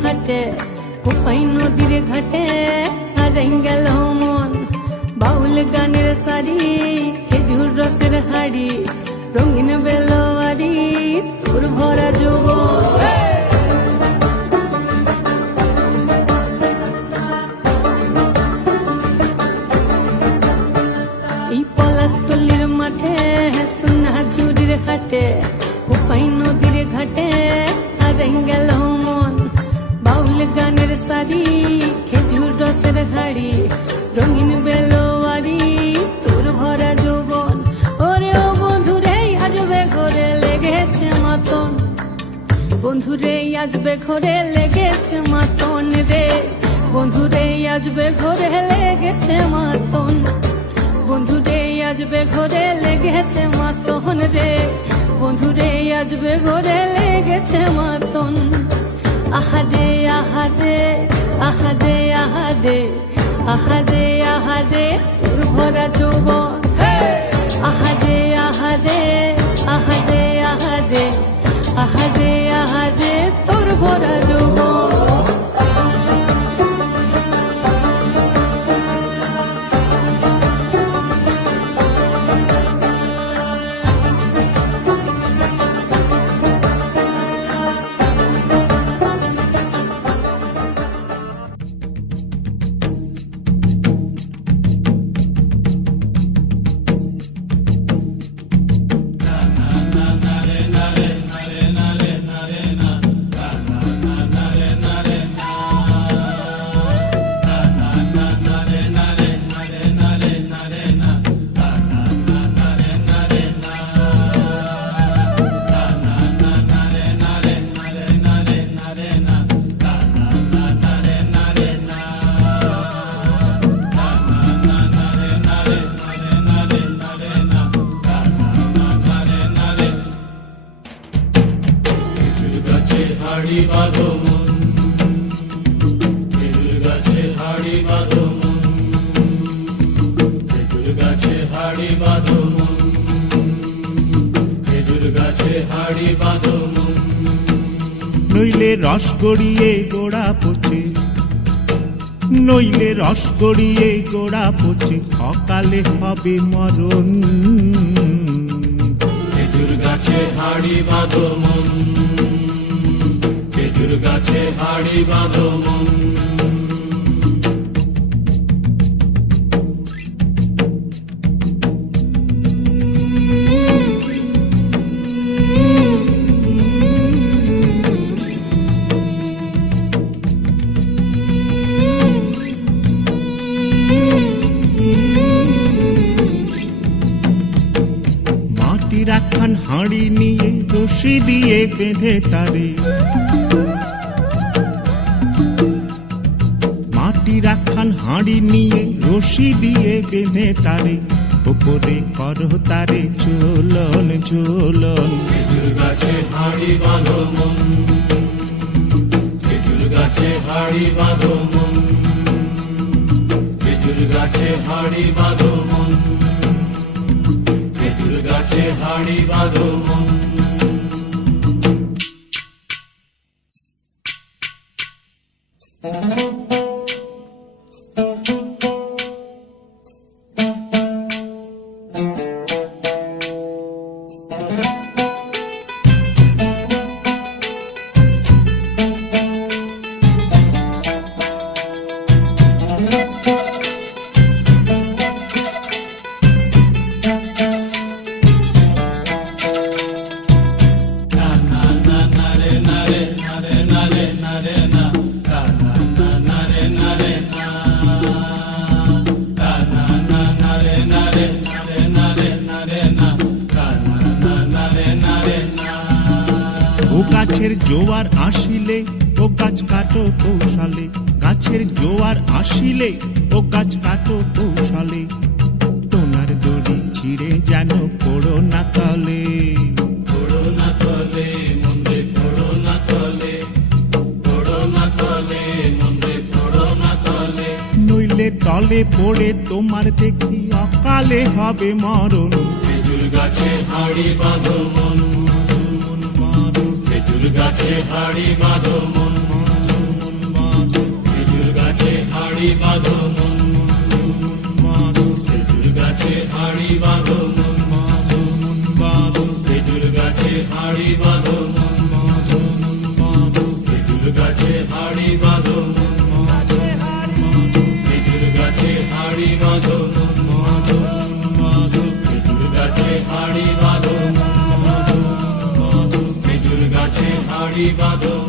হাটে কোপাই নদীর ঘাটে হারাই গেল মন বাউল গানের সারি খেজুর রসের হাড়ি রঙিন বেলোয়ারি তোর ভরা যৌবন এই পলাশতলির মাঠে সোনা ঝুরির হাটে কোপাই নদীর ঘাটে হারাই গেল মন বাউল গানের সারি খেজুর রসের হাড়ি রঙিন বেলোয়ারি তোর ভরা যৌবন ওরে ও বন্ধুরে আজবে ঘরে লেগেছে মাতন বন্ধুরে আজবে ঘরে লেগেছে মাতন রে বন্ধুরে আজবে ঘরে লেগেছে মাতন বন্ধুরে আজবে ঘরে লেগেছে মাতন রে বন্ধুরে আজবে ঘরে লেগেছে মাতন আহাদে আহাদে আহাদে আহাদে আহাদে আহাদে তোর ভরা যৌবন আহাদে আহাদে আহাদে আহাদে আহাদে আহাদে তোর ভরা যৌবন নইলে রস গড়িয়ে গোড়া পচে নইলে রস গড়িয়ে গোড়া পচে অকালে হবে মরণ খেজুর গাছে হাড়ি বাঁধো মন খেজুর গাছে হাড়ি বাঁধো মন রাখান হাঁড়ি নিয়ে রশি দিয়ে বেঁধে তারে মাটি রাখান হাঁড়ি নিয়ে রশি দিয়ে বেঁধে তারে উপরে করো তারে ঝোলন ঝোলন খেজুর গাছে হাড়ি বাঁধো মন খেজুর গাছে হাড়ি বাঁধো মন খেজুর গাছে হাড়ি বাঁধো মন খেজুর গাছে হাড়ি বাঁধো মন গাছের জোয়ার আসিলে ও গাছ কাটো কৌশলে গাছের জোয়ার আসিলে ও গাছ কাটো কৌশলে তোমার দড়ি ছিঁড়ে যেন পড়ো না তলে পড়ো না তলে মন্দিরে পড়ো না তলে পড়ো না তলে মন্দিরে পড়ো না তলে নইলে তলে পড়ে তোমার দেখি অকালে হবে মরণ খেজুর গাছে হাড়ি বাঁধো মন খেজুর গাছে হাড়ি বাঁধো মন গাছে হাড়ি বাঁধো মন, খেজুর গাছে হাড়ি বাঁধো মন, খেজুর গাছে হাড়ি বাঁধো মন, খেজুর গাছে হাড়ি বাঁধো মন, খেজুর গাছে হাড়ি বাঁধো মন, খেজুর গাছে হাড়ি বাঁধো মন, খেজুর গাছে হাড়ি বাঁধো।